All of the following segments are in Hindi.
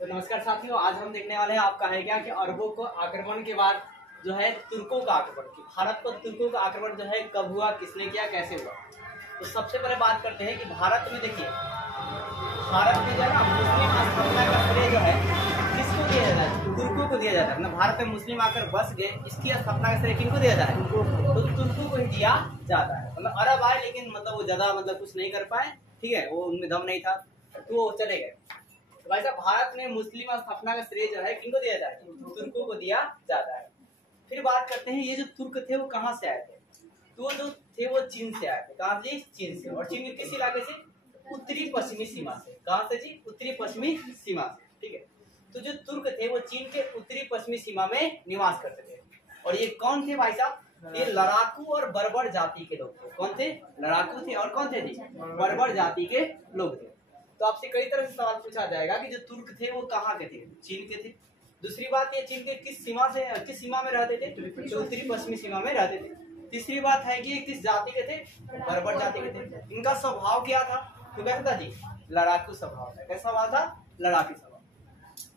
तो नमस्कार साथियों, आज हम देखने वाले हैं आपका है क्या कि अरबों को आक्रमण के बाद जो है तुर्कों का आक्रमण, भारत पर तुर्कों का आक्रमण जो है कब हुआ, किसने किया, कैसे हुआ। तो सबसे पहले बात करते हैं कि भारत में देखिए, भारत में जो है ना मुस्लिम स्थापना का श्रेय जो है किसको दिया जाता है? तुर्कों को दिया जाता है ना। भारत में मुस्लिम आकर बस गए, इसकी स्थापना का श्रेय किनको दिया जाता है? तो तुर्कों को ही दिया जाता है। मतलब अरब आए लेकिन मतलब वो ज्यादा कुछ नहीं कर पाए, ठीक है, वो उनमें दम नहीं था तो वो चले गए। भाई साहब, भारत में मुस्लिम स्थापना का श्रेय जो है किनको दिया जाता है? तुर्कों को दिया जाता है। फिर बात करते हैं ये जो तुर्क थे वो कहाँ से आए थे? तो वो जो थे वो चीन से आए थे। कहाँ से? चीन से। और चीन के किस इलाके से? उत्तरी पश्चिमी सीमा से। कहाँ से जी? उत्तरी पश्चिमी सीमा से, ठीक है। तो जो तुर्क थे वो चीन के उत्तरी पश्चिमी सीमा में निवास करते थे। और ये कौन थे भाई साहब? ये लड़ाकू और बर्बर जाति के लोग थे। कौन थे? लड़ाकू थे और कौन थे जी? बर्बर जाति के लोग थे। तो आपसे कई तरह से सवाल पूछा जाएगा कि जो तुर्क थे वो कहाँ के थे? चीन के थे। दूसरी बात, ये चीन के किस सीमा में रहते थे? तो उत्तरी पश्चिमी सीमा में रहते थे। तीसरी बात है कि किस जाति के थे? बर्बर जाति के थे। इनका स्वभाव क्या था? तो कैसा था जी? लड़ाकू स्वभाव था। कैसा स्वभाव था? लड़ाकू स्वभाव।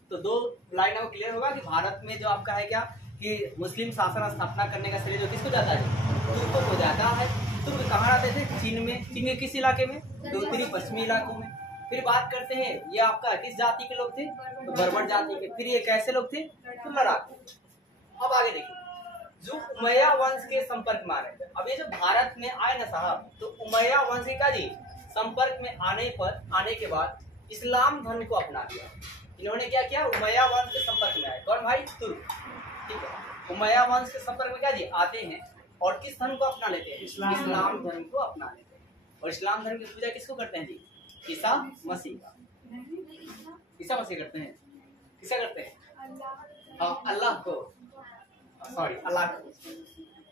तो दो लाइन आपको क्लियर होगा कि भारत में जो आपका है क्या कि मुस्लिम शासन स्थापना करने का श्रेय जो किसको जाता है? तुर्कों को जाता है। तुर्क कहाँ रहते थे? चीन में। चीन के किस इलाके में? तो उत्तरी पश्चिमी इलाकों में। फिर बात करते हैं ये आपका किस जाति के लोग थे? तो बर्बर जाति के। फिर ये कैसे लोग थे? तो लड़ाकू। अब आगे देखिए, जो उमैया वंश के संपर्क में आ रहे थे। अब ये जो भारत में आए ना साहब, तो उमैया वंश का जी संपर्क में आने के बाद इस्लाम धर्म को अपना लिया। इन्होंने क्या किया? उमैया वंश के संपर्क में आए। कौन भाई? तुर्क, ठीक है। उमैया वंश के संपर्क में क्या जी आते हैं और किस धर्म को अपना लेते हैं? इस्लाम धर्म को अपना लेते हैं। और इस्लाम धर्म की पूजा किसको करते हैं जी? ईसा मसीह का। ईसा मसीह करते हैं। किसे करते हैं? हाँ, अल्लाह को, सॉरी, अल्लाह को।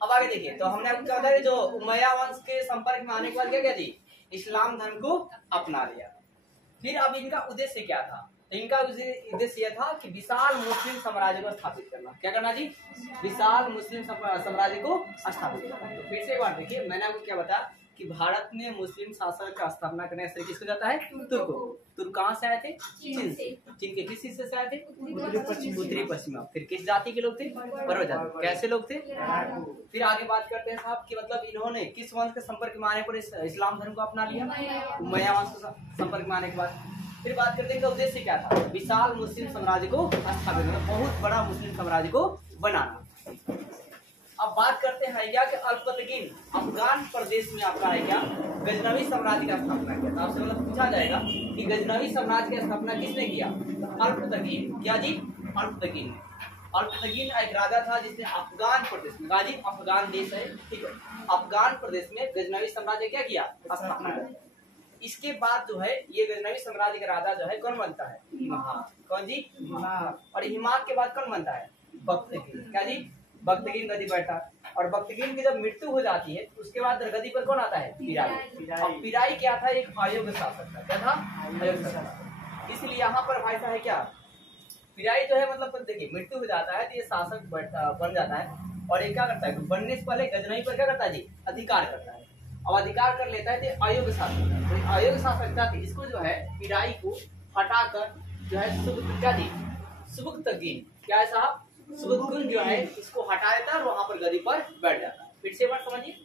अब आगे देखिए, तो हमने आपको क्या बताया, जो उमैया वंश के संपर्क में आने के बाद क्या किया जी? इस्लाम धर्म को अपना लिया। फिर अब इनका उद्देश्य क्या था? इनका उद्देश्य यह था कि विशाल मुस्लिम साम्राज्य को स्थापित करना। क्या करना जी? विशाल मुस्लिम साम्राज्य को स्थापित करना। तो फिर से एक बार देखिए, मैंने आपको क्या बताया कि भारत में मुस्लिम शासन का स्थापना करने का श्रेय किसको जाता है? तुर्क। तुर्क कहाँ से आए थे? चीन से। चीन के किस हिस्से से आए थे? उत्तरी पश्चिम। फिर किस जाति के लोग थे? बर्बर जाति। कैसे लोग थे? फिर आगे बात करते हैं साहब कि मतलब इन्होंने किस वंश के संपर्क में आने पर इस्लाम धर्म को अपना लिया? उमैया वंश के संपर्क में आने के बाद। फिर बात करते हैं इनका उद्देश्य क्या था? विशाल मुस्लिम साम्राज्य को स्थापित करना, बहुत बड़ा मुस्लिम साम्राज्य को बनाना। अब बात करते हैं क्या कि अल्पतकीन अफगान प्रदेश में आपका है क्या गजनवी साम्राज्य का स्थापना किया था। आपसे मतलब पूछा जाएगा कि गजनवी साम्राज्य की स्थापना किसने किया? तो अल्पतकीन। क्या जी? अल्पतकीन। अल्पतकीन एक राजा था जिसने अफगान प्रदेश में, जी अफगान देश है, ठीक है, अफगान प्रदेश में गजनवी साम्राज्य क्या किया? स्थापना किया। इसके बाद जो है ये गजनवी साम्राज्य का राजा जो है कौन बनता है? हिमाक। कौन जी? हिमाक। और हिमाक के बाद कौन बनता है? बख्तियार। क्या जी? बख्तियार गद्दी बैठा। और बख्तियार की जब मृत्यु हो जाती है तो उसके बाद गद्दी पर कौन आता है? पिराई। अब पिराई क्या था? एक अयोग्य शासक था। क्या था? अयोग्य शासक। इसलिए यहाँ पर भाई साहब है क्या, पिराई जो है मतलब देखिए मृत्यु हो जाता है तो ये शासक बन जाता है। और ये क्या करता है? बनने से पहले गजनवी पर क्या करता है जी? अधिकार करता है। अब अधिकार कर लेता है तो अयोग्य शासक। तो अयोग्य शासक था, इसको जो है पिराई को हटाकर जो है क्या जी? सुबुक्तगीन। क्या है साहब? सुबुक्तगीन जो है इसको हटा देता है और वहां पर गद्दी पर बैठ जाता है। फिर से बात समझिए,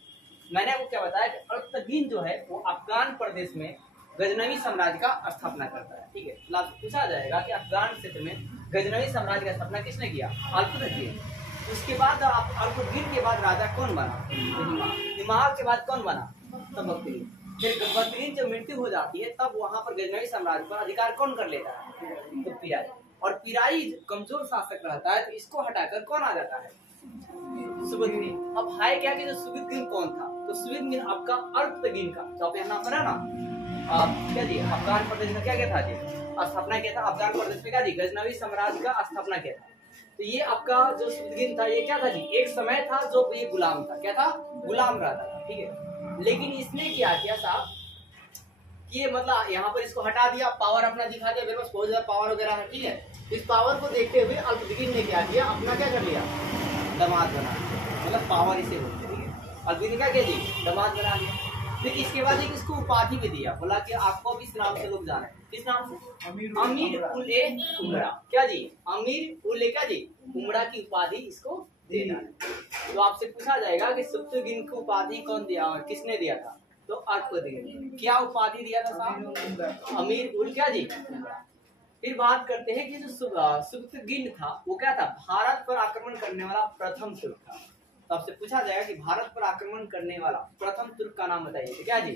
मैंने आपको क्या बताया कि अल्पतकीन जो है वो अफगान प्रदेश में गजनवी साम्राज्य का स्थापना करता है, ठीक है। पूछा जाएगा कि अफगान क्षेत्र में गजनवी साम्राज्य का स्थापना किसने किया? अल्पतकीन। उसके बाद अल्पतकीन के बाद राजा कौन बना? हिमाक के बाद कौन बना? तो बख्तियार। फिर बख्तियार जब मृत्यु हो जाती है तब वहां पर गजनवी साम्राज्य पर अधिकार कौन कर लेता है? तो पिराई। और पिराई कमजोर शासक रहता है तो इसको हटाकर कौन आ जाता है? सुबुक्तगीन। अब है क्या कि जो सुबुक्तगीन कौन था? तो सुबुक्तगीन आपका अल्पतकीन का जो आप नाम बना ना, क्या जी अफगान प्रदेश में क्या था जी? स्थापना किया था। अफगान प्रदेश में क्या जी? गजनवी साम्राज्य का स्थापना किया था। तो ये आपका जो सुबुक्तगीन था ये क्या था जी? एक समय था जो ये गुलाम था। क्या था? गुलाम रहता था, ठीक है। लेकिन इसने क्या किया साहब कि ये मतलब यहाँ पर इसको हटा दिया, पावर अपना दिखा दिया, मेरे पास बहुत ज्यादा पावर वगैरह है, ठीक है। इस पावर को देखते हुए अल्पतकीन ने क्या किया? अपना क्या कर लिया? दामाद बना लिया। मतलब पावर इसे बोलते हैं, ठीक है। अल्पतकीन क्या किया जी? दामाद बना लिया। फिर इसके बाद एक इसको उपाधि भी दिया, बोला कि आपको अब इस नाम से लोग जाने। किस नाम से? अमीर उल ए उमरा। क्या जी? अमीर उल ए क्या जी? उमरा की उपाधि इसको देना है। तो आपसे पूछा जाएगा कि सप्तगिन की उपाधि कौन दिया, किसने दिया था? तो अर्कदिन। क्या उपाधि दिया था साहब? अमीर उल क्या जी? फिर बात करते हैं कि जो सप्तगिन था वो क्या था? भारत पर आक्रमण करने वाला प्रथम तुर्क था। तो आपसे पूछा जाएगा कि भारत पर आक्रमण करने वाला प्रथम तुर्क का नाम बताइए। क्या जी?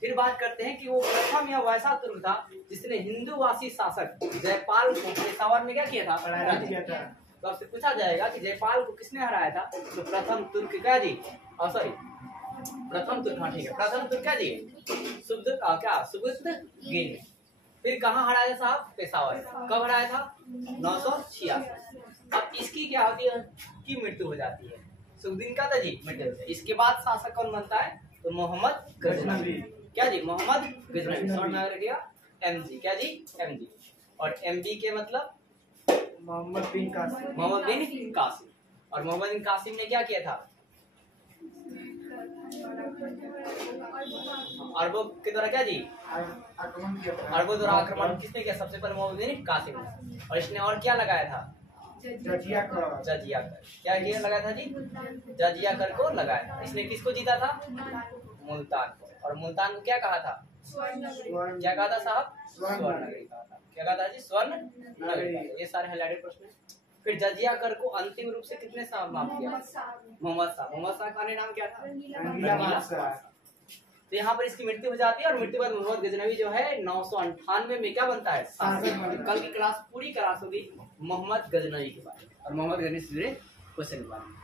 फिर बात करते हैं कि वो प्रथम या वैसा तुर्क था जिसने हिंदूवासी शासक जयपाल को पेशावर में क्या किया था? हराया था। तो आपसे पूछा जाएगा कि जयपाल को किसने हराया था? तो प्रथम तुर्क क्या जी? सॉरी, प्रथम तुर्क। हाँ ठीक है, प्रथम तुर्क क्या जी? सप्तगिन। फिर कहाँ हराया था साहब? पेशावर। कब हराया था? 986। अब इसकी क्या होती है? की मृत्यु हो जाती है। सप्तगिन का था जी मृत्यु होती है। इसके बाद शासक कौन बनता है? तो मोहम्मद गजनवी। क्या जी? मोहम्मद गजनवी। शॉर्ट में गया एमजी। क्या जी? एमजी। और एमजी के मतलब मोहम्मद बिन कासिम। मोहम्मद बिन कासिम। और मोहम्मद बिन कासिम ने क्या किया था? अरबों के द्वारा क्या जी? आक्रमण किया था। अरबों द्वारा आक्रमण किसने किया? सबसे पहले मोहम्मद बिन कासिम ने। और इसने और क्या लगाया था? जजिया कर। जजिया कर। क्या किया लगाया था जी? जजिया कर को लगाया था। इसने किसको जीता था? मुल्तान को। और मुल्तान को क्या कहा था? क्या कहा था साहब? स्वर्ण नगरी कहा था। क्या कहा था जी? स्वर्ण नगरी। ये सारे हाइलाइटेड प्रश्न। फिर जजिया कर को अंतिम रूप से कितने साहब माफ किया? मोहम्मद शाह। मोहम्मद शाह का नाम क्या था? रंगीला शाह। तो यहाँ पर इसकी मृत्यु हो जाती है और मृत्यु बाद मोहम्मद गजनवी जो है 998 में क्या बनता है? कल की क्लास पूरी क्लास होगी मोहम्मद गजनवी के बारे में और मोहम्मद गजनवी से क्वेश्चन के बारे में।